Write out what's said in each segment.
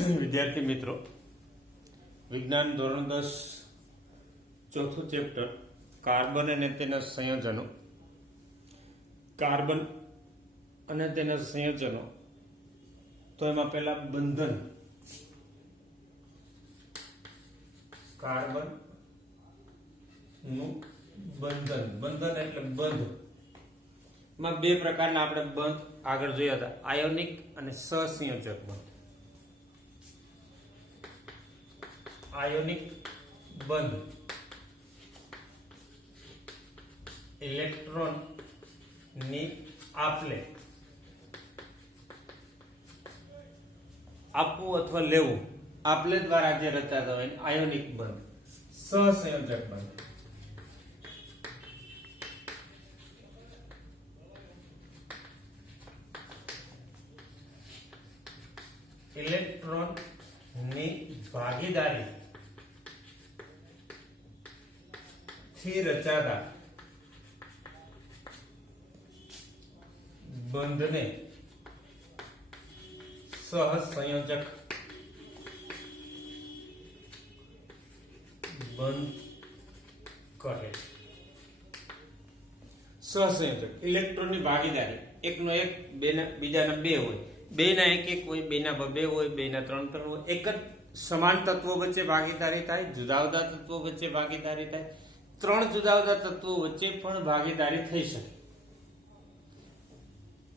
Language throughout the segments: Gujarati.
વિદ્યાર્થી મિત્રો, વિજ્ઞાન ધોરણ 10 ચોથું ચેપ્ટર કાર્બન અને તેના સંયોજનો. કાર્બન અને તેના સંયોજનો, તો એમાં પહેલા બંધન. કાર્બન નું બંધન. બંધન એટલે બંધ. માં બે પ્રકારના આપણે બંધ આગળ જોયા હતા, આયોનિક અને સહસંયોજક બંધ. આયોનિક બંધ ઇલેક્ટ્રોન ની આપલે આપવું અથવા લેવું આપલે દ્વારા જે રચાતા હોય આયોનિક બંધ. સહસંયોજક બંધ ઇલેક્ટ્રોન ની ભાગીદારી થી રચાતા બંધને સહસંયોજક બંધ કહે. સહસંયોજક ઇલેક્ટ્રોનની ભાગીદારી, એકનો એક, બીજાના બે હોય, બેના એક હોય, બેના બે હોય, બેના ત્રણ હોય. એક જ સમાન તત્વો વચ્ચે ભાગીદારી થાય, જુદા જુદા તત્વો વચ્ચે ભાગીદારી થાય, ત્રણ જુદા જુદા તત્વો વચ્ચે પણ ભાગીદારી થઈ શકે.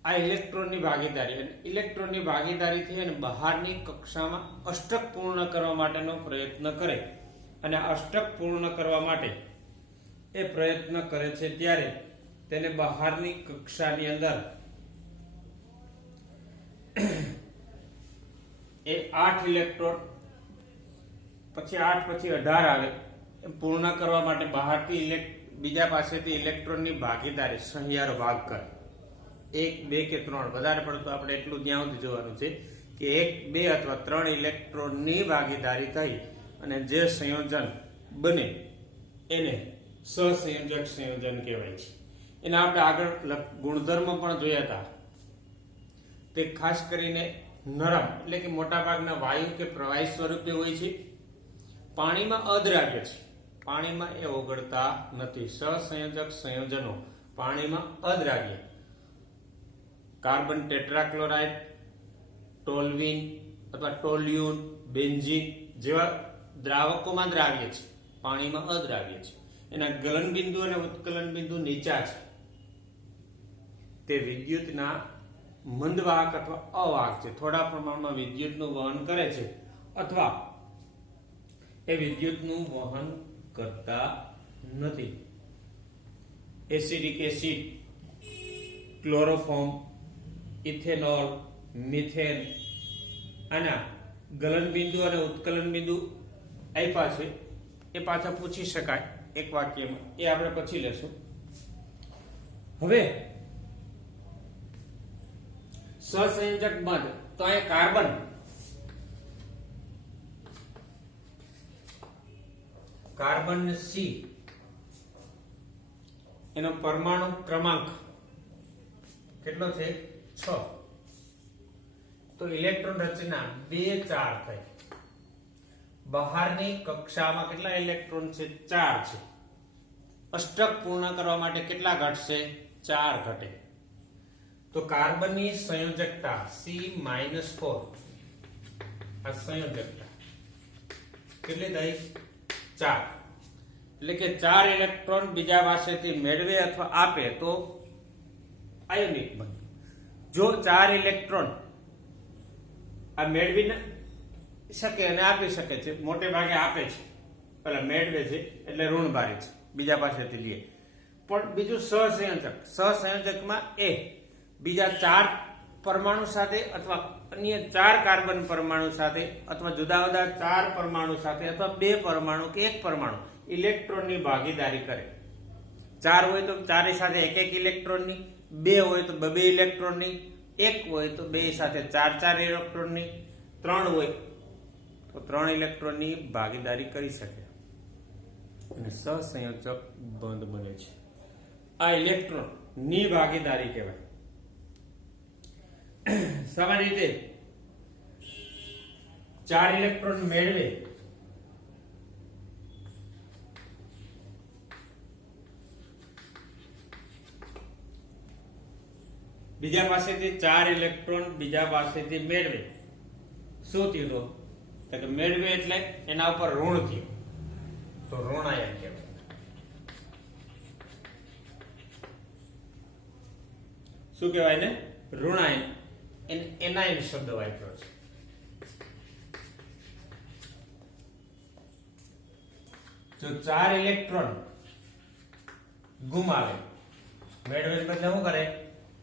આ ઇલેક્ટ્રોનની ભાગીદારી. અને ઇલેક્ટ્રોનની ભાગીદારીથી અને બહારની કક્ષામાં અષ્ટક પૂર્ણ કરવા માટેનો પ્રયત્ન કરે. અને અષ્ટક પૂર્ણ કરવા માટે એ પ્રયત્ન કરે છે ત્યારે તેને બહારની કક્ષાની અંદર એ 8 ઇલેક્ટ્રોન, પછી 8 પછી 18 આવે પૂર્ણ કરવા માટે બહારથી બીજા પાસેથી ઇલેક્ટ્રોનની ભાગીદારી સહિયારો ભાગ કરે. 1, 2 કે 3, વધારે પડતું આપણે એટલું ત્યાં સુધી જોવાનું છે કે 1, 2 અથવા 3 ઇલેક્ટ્રોનની ભાગીદારી થઈ અને જે સંયોજન બને એને સહસંયોજક સંયોજન કહેવાય છે. એના આપણે આગળ ગુણધર્મ પણ જોયા હતા. તે ખાસ કરીને નરમ એટલે કે મોટાભાગના વાયુ કે પ્રવાહી સ્વરૂપે હોય છે. પાણીમાં અદ્રાવ્ય છે, પાણીમાં એ ઓગળતા નથી. સહસંયોજક સંયોજનો પાણીમાં અદ્રાવ્ય. કાર્બન ટેટ્રાક્લોરાઇડ, ટોલ્યુઇન અથવા ટોલ્યુન, બેન્ઝીન જેવા દ્રાવકોમાં દ્રાવ્ય છે, પાણીમાં અદ્રાવ્ય છે. એના ગલન બિંદુ અને ઉત્કલન બિંદુ નીચા છે. તે વિદ્યુતના મંદવાહક અથવા અવાહક છે. થોડા પ્રમાણમાં વિદ્યુતનું વહન કરે છે અથવા એ વિદ્યુતનું વહન કરતા નથી. Acidic acid, chloroform, ethanol, methane આના ગલન બિંદુ અને ઉત્કલન બિંદુ આપ્યા છે. એ પાછા પૂછી શકાય એક વાક્યમાં, એ આપણે પછી લેશું. હવે સહસંયોજક બંધ, તો અહીંયા કાર્બન કાર્બન સી એનો પરમાણુ ક્રમાંક કેટલો છે? 6. તો ઇલેક્ટ્રોન રચના 2, 4 થઈ. બહારની કક્ષામાં કેટલા ઇલેક્ટ્રોન છે? 4 છે. અષ્ટક પૂર્ણ કરવા માટે કેટલા ઘટશે? 4 ઘટે. તો કાર્બનની સંયોજકતા C-4, આ સંયોજકતા કેટલી થઈ? 4. એટલે કે 4 ઇલેક્ટ્રોન બીજા પાસેથી મેળવે અથવા આપે તો આયોનિક બંધ. જો 4 ઇલેક્ટ્રોન આ મેળવી શકે અને આપી શકે છે, મોટે ભાગે આપે છે, પેલા મેળવે છે એટલે ઋણભારી છે, બીજા પાસેથી લે. પણ બીજું સહસંયોજક, સહસંયોજકમાં એ બીજા 4 પરમાણુ સાથે અથવા અન્ય 4 કાર્બન પરમાણુ સાથે અથવા જુદા જુદા 4 પરમાણુ સાથે અથવા 2 પરમાણુ કે 1 પરમાણુ ઇલેક્ટ્રોનની ભાગીદારી કરે. 4 હોય તો 4 સાથે 1 ઇલેક્ટ્રોનની, 2 હોય તો 2 ઇલેક્ટ્રોનની, 1 હોય તો 2 સાથે 4 ઇલેક્ટ્રોનની, 3 હોય તો 3 ઇલેક્ટ્રોનની ભાગીદારી કરી શકે અને સહસંયોજક બંધ બને છે. આ ઇલેક્ટ્રોન ની ભાગીદારી કહેવાય. સામાન્ય રીતે 4 ઇલેક્ટ્રોન મેળવે બીજા પાસેથી 4 ઇલેક્ટ્રોન બીજા પાસેથી મેળવે શું થયું? તો કે મેળવે એટલે એના ઉપર ઋણ થયું, તો ઋણાયન કહેવાય. શું કહેવાય ને? ઋણાયન. એનાયન શબ્દ વાપર્યો છે. જો 4 ઇલેક્ટ્રોન ગુમાવે, મેળવે બદલે શું કરે?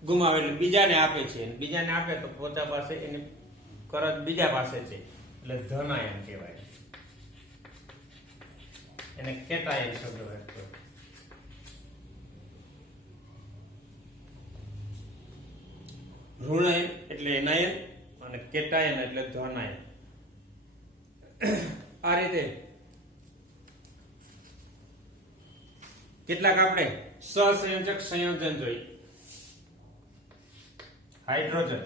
ગુમાવે એટલે બીજાને આપે છે. બીજાને આપે તો પોતા પાસે એની કરત બીજા પાસે છે એટલે ધનાયન કહેવાય. એને કેટાયન શબ્દ વાપર્યો. ઋણાયન એટલે એનાયન અને કેટાયન એટલે ધનાયન. આ રીતે કેટલાક આપણે સહસંયોજક સંયોજન જોઈ. હાઇડ્રોજન,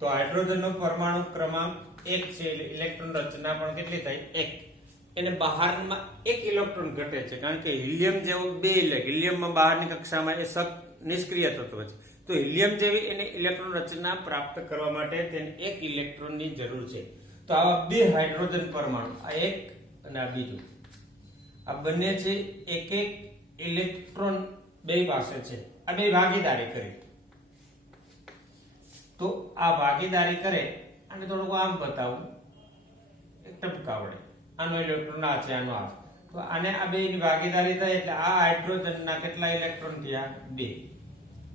તો હાઇડ્રોજન નો પરમાણુ ક્રમાંક 1 છે એટલે ઇલેક્ટ્રોન રચના પણ કેટલી થાય? 1. એને બહારમાં 1 ઇલેક્ટ્રોન ઘટે છે કારણ કે હિલિયમ જેવું 2 હિલિયમમાં બહારની કક્ષામાં એ નિષ્ક્રિય તત્વ છે. તો હિલિયમ જેવી એને ઇલેક્ટ્રોન રચના પ્રાપ્ત કરવા માટે તેને 1 ઇલેક્ટ્રોનની જરૂર છે. તો આવા 2 હાઇડ્રોજન પરમાણુ, આ એક અને આ બીજું, આ બંને છે 1 ઇલેક્ટ્રોન બે પાસે છે. આ બે ભાગીદારી કરી. તો આ ભાગીદારી કરે, અને થોડુંક આમ બતાવું એક ટપકા વડે. આનો ઇલેક્ટ્રોન આ છે, આનો આ. તો આને આ બે ની ભાગીદારી થાય એટલે આ હાઇડ્રોજન ના કેટલા ઇલેક્ટ્રોન થયા? 2.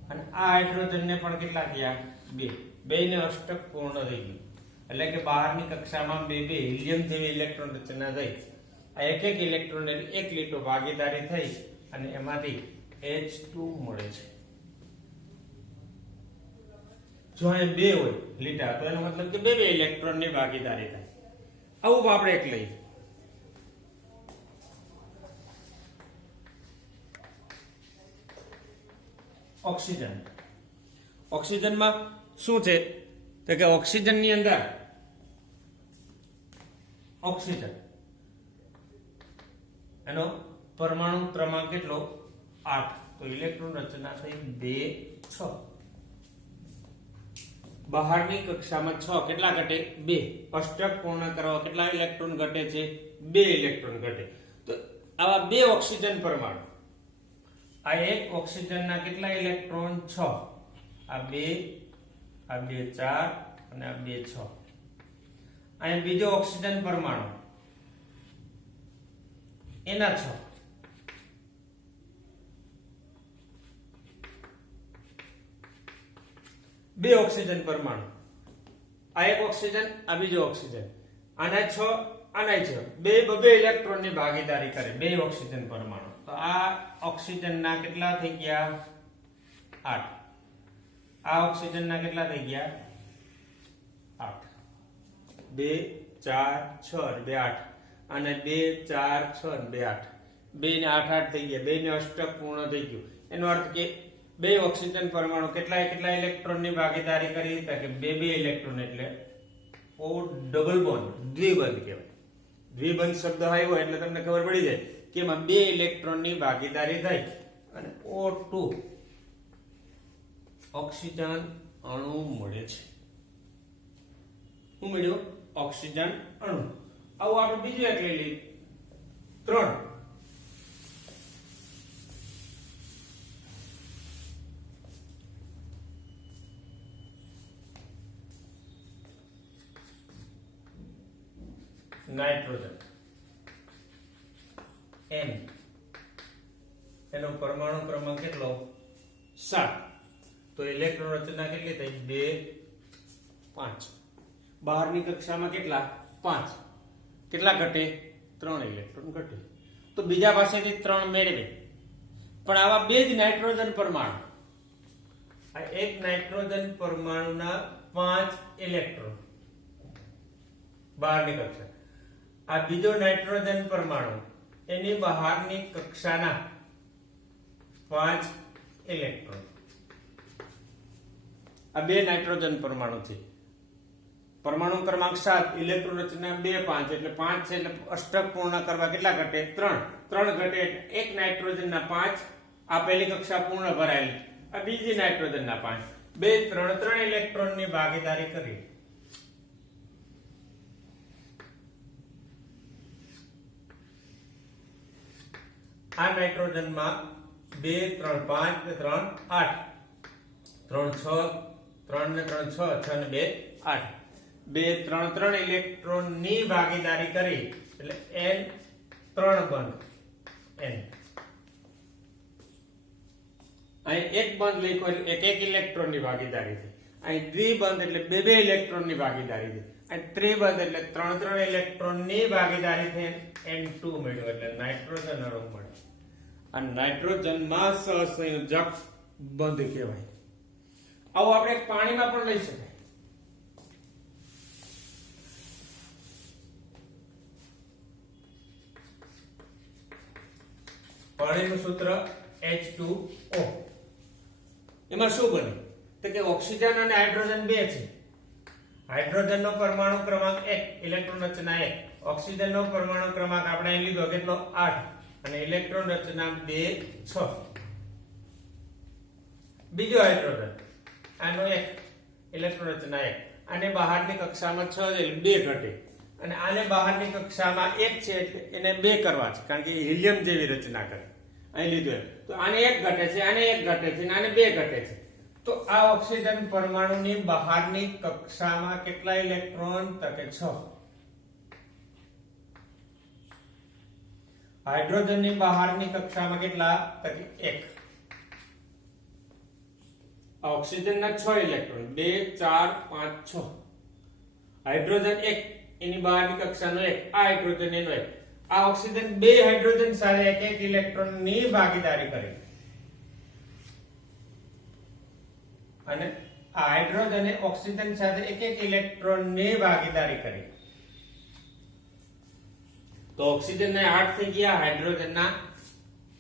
અને આ હાઇડ્રોજન ને પણ કેટલા થયા? 2. બેયને અષ્ટક પૂર્ણ થઈ ગયું. એટલે કે બહારની કક્ષામાં બે હિલિયમ જેવી ઇલેક્ટ્રોન રચના થઈ. આ એક ઇલેક્ટ્રોન એક લીટો ભાગીદારી થઈ અને એમાંથી H2 મળે છે. જો અહીં 2 હોય લીટા તો એનો મતલબ કે બે ઇલેક્ટ્રોન ની ભાગીદારી થાય. આવું આપણે એક લઈએ. ઓક્સિજન. ઓક્સિજનમાં શું છે? તો કે ઓક્સિજન ની અંદર ઓક્સિજન એનો પરમાણુ ક્રમાંક કેટલો? 8. તો ઇલેક્ટ્રોન રચના થઈ 2 6. બહારની કક્ષામાં 6 કેટલા ઘટે? 2. અષ્ટક પૂર્ણ કરવા કેટલા ઇલેક્ટ્રોન ઘટે છે? 2 ઇલેક્ટ્રોન ઘટે. તો આવા 2 ઓક્સિજન પરમાણુ, આ એક ઓક્સિજનના કેટલા ઇલેક્ટ્રોન? 6. આ 2 4 અને આ 2 6. અહીં બીજો ઓક્સિજન પરમાણુ, એના 6. બે ઓક્સિજન પરમાણુ, આ એક ઓક્સિજન, આ બીજો ઓક્સિજન, આના 6 આના 6. બે ઇલેક્ટ્રોન ની ભાગીદારી કરે, બે ઓક્સિજન પરમાણુ. તો આ ઓક્સિજન ના કેટલા થઈ ગયા? 8. આ ઓક્સિજન ના કેટલા થઈ ગયા? 8. 2 4 6 2 8. અને 2 4 6 2 8. બે ને 8 8 થઈ ગયા. બે ને અષ્ટક પૂર્ણ થઈ ગયું. એનો અર્થ કે બે ઓક્સિજન પરમાણુ કેટલા ઇલેક્ટ્રોન ની ભાગીદારી કરી? તો કે બે ઇલેક્ટ્રોન એટલે O ડબલ બોન્ડ, દ્વિબંધ કહેવાય. દ્વિબંધ શબ્દ આવ્યો એટલે તમને ખબર પડી જાય કે એમાં બે ઇલેક્ટ્રોન ની ભાગીદારી થઈ અને O2 ઓક્સિજન અણુ મળે છે. શું મળ્યું? ઓક્સિજન અણુ. આવું આપણે બીજું એક લઈ લઈએ. 3. નાઇટ્રોજન. N. એનો પરમાણુ ક્રમાંક કેટલો? 7. તો ઇલેક્ટ્રોન રચના કેટલી થઈ? 2 5. બહારની કક્ષામાં કેટલા? 5. કેટલા ઘટે? 3 ઇલેક્ટ્રોન ઘટે. તો બીજા પાસેથી 3 મેળવે. પણ આવા બે જ નાઇટ્રોજન પરમાણુ, આ એક નાઇટ્રોજન પરમાણુના 5 ઇલેક્ટ્રોન બહારની કક્ષા, આ બીજો નાઇટ્રોજન પરમાણુ એની બહારની કક્ષાના 5 ઇલેક્ટ્રોન. આ 2 નાઇટ્રોજન પરમાણુ છે. પરમાણુ ક્રમાંક 7, ઇલેક્ટ્રોન રચના 2 5 એટલે 5 છે એટલે અષ્ટક પૂર્ણ કરવા કેટલા ઘટે? 3 ઘટે એટલે એક નાઇટ્રોજનના 5. આ પહેલી કક્ષા પૂર્ણ ભરાયેલી. આ બીજી નાઇટ્રોજનના 5. 2 3 ઇલેક્ટ્રોનની ભાગીદારી કરી. આ નાઇટ્રોજનમાં 2 3 5 3 8 3 6 3 ને 3 6 6 ને 2 8. 2 3 ઇલેક્ટ્રોનની ભાગીદારી કરી એટલે n 3 બંધ n. અહીં એક બંધ લખ્યો એટલે એક ઇલેક્ટ્રોનની ભાગીદારી થઈ. અહીં દ્વિબંધ એટલે બે ઇલેક્ટ્રોનની ભાગીદારી થઈ. અહીં ત્રિબંધ એટલે 3 ઇલેક્ટ્રોનની ભાગીદારી થઈ n2 મળ્યું એટલે નાઇટ્રોજન અણુ મળે. આ નાઇટ્રોજનમાં સહસંયોજક બંધ કહેવાય. આવું આપણે પાણીમાં પણ લઈ શકાય. પાણીનું સૂત્ર H2O. એમાં શું બને તો કે ઓક્સિજન અને હાઇડ્રોજન 2 છે. હાઇડ્રોજનનો પરમાણુ ક્રમાંક 1, ઇલેક્ટ્રોન રચના 1. ઓક્સિજનનો પરમાણુ ક્રમાંક આપણે અહીં લીધો કેટલો? 8 અને ઇલેક્ટ્રોન રચના 2 6. બીજો હાઇડ્રોજન આનો 1, ઇલેક્ટ્રોન રચના 1. આને બહારની કક્ષામાં 6 એટલે 2 ઘટે અને આને બહારની કક્ષામાં 1 છે એટલે એને 2 કરવા છે કારણ કે હિલિયમ જેવી રચના કરે. અહીં લીધું તો આને 1 ઘટે છે, આને 1 ઘટે છે અને આને 2 ઘટે છે. તો આ ઓક્સિજન પરમાણુની બહારની કક્ષામાં કેટલા ઇલેક્ટ્રોન? તો કે 6. હાઇડ્રોજનની બહારની કક્ષામાં કેટલા? તો કે 1. આ ઓક્સિજનના 6 ઇલેક્ટ્રોન 2 4 5 6. હાઇડ્રોજન 1 એની બહારની કક્ષાનો 1. આ હાઇડ્રોજન એનો 1. આ ઓક્સિજન 2 હાઇડ્રોજન સાથે એક ઇલેક્ટ્રોનની ભાગીદારી કરે અને આ હાઇડ્રોજન ઓક્સિજન સાથે એક ઇલેક્ટ્રોનની ભાગીદારી કરી. તો ઓક્સિજનના 8 થઈ ગયા, હાઇડ્રોજનના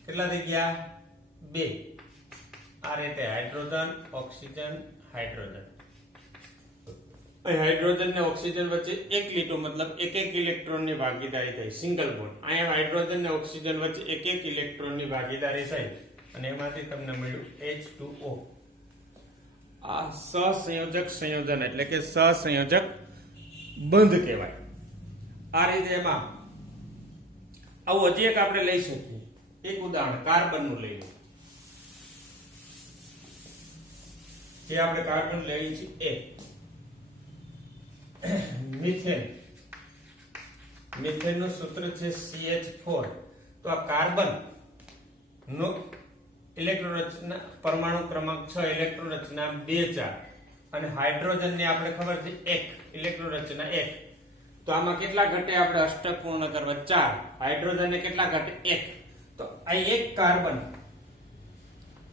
કેટલા થઈ ગયા? 2. આ રીતે હાઇડ્રોજન ઓક્સિજન હાઇડ્રોજન. અહીં હાઇડ્રોજન ને ઓક્સિજન વચ્ચે એક લીટો મતલબ એક ઇલેક્ટ્રોનની ભાગીદારી થઈ, સિંગલ બોન્ડ. અહીંયા હાઇડ્રોજન ને ઓક્સિજન વચ્ચે એક ઇલેક્ટ્રોનની ભાગીદારી થઈ અને એમાંથી તમને મળ્યું H2O. આ સહસંયોજક સંયોજન એટલે કે સહસંયોજક બંધ કહેવાય. આ રીતે એમાં આવું હજી એક આપણે લઈ શકીએ. એક ઉદાહરણ કાર્બનનું લઈ લઈએ. જે આપણે કાર્બન લઈએ છીએ મિથેન. મિથેન નું સૂત્ર છે CH4. તો આ કાર્બન નો ઇલેક્ટ્રોન રચના પરમાણુ ક્રમાંક 6, ઇલેક્ટ્રોન રચના 2 4 અને હાઇડ્રોજન ની આપણે ખબર છે 1, ઇલેક્ટ્રોન રચના 1. તો આમાં કેટલા ઘટે? આપણે અષ્ટક પૂર્ણ કરવા 4. હાઇડ્રોજન ને કેટલા ઘટે? 1. તો આ એક કાર્બન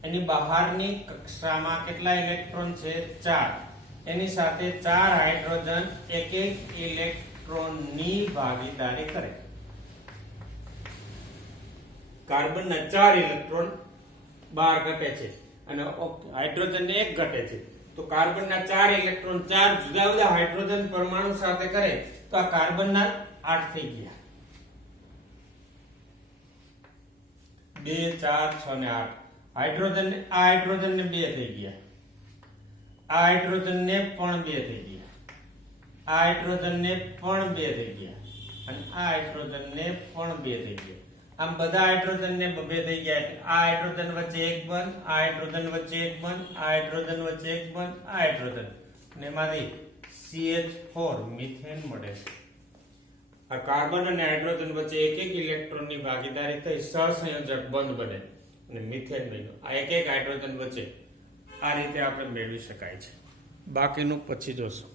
એની બહારની કક્ષામાં કેટલા ઇલેક્ટ્રોન છે? 4. એની સાથે 4 હાઇડ્રોજન એક ઇલેક્ટ્રોનની ભાગીદારી કરે. કાર્બનના 4 ઇલેક્ટ્રોન બહાર ઘટે છે અને હાઇડ્રોજન ને 1 ઘટે છે. તો કાર્બનના 4 ઇલેક્ટ્રોન 4 જુદા જુદા હાઇડ્રોજન પરમાણુ સાથે કરે તો આ કાર્બનના 8 થઈ ગયા. 2 4 6 ને 8. હાઇડ્રોજન આ હાઇડ્રોજન ને 2 થઈ ગયા. આ હાઇડ્રોજન ને પણ 2 થઈ ગયા. આ હાઇડ્રોજન ને પણ 2 થઈ ગયા અને આ હાઇડ્રોજન ને પણ 2 થઈ ગયા. આમ બધા હાઇડ્રોજન ને 2 થઈ ગયા એટલે આ હાઇડ્રોજન વચ્ચે એક બંધ, આ હાઇડ્રોજન વચ્ચે એક બંધ, આ હાઇડ્રોજન વચ્ચે એક બંધ, આ હાઇડ્રોજન અને એમાંથી CH4 મિથેન મળે છે. આ કાર્બન અને હાઇડ્રોજન વચ્ચે એક ઇલેક્ટ્રોનની ભાગીદારી થઈ સહસંયોજક બંધ બને અને મિથેન બન્યું. આ એક હાઇડ્રોજન વચ્ચે આ રીતે આપણે મેળવી શકાય છે. બાકીનું પછી જોશું.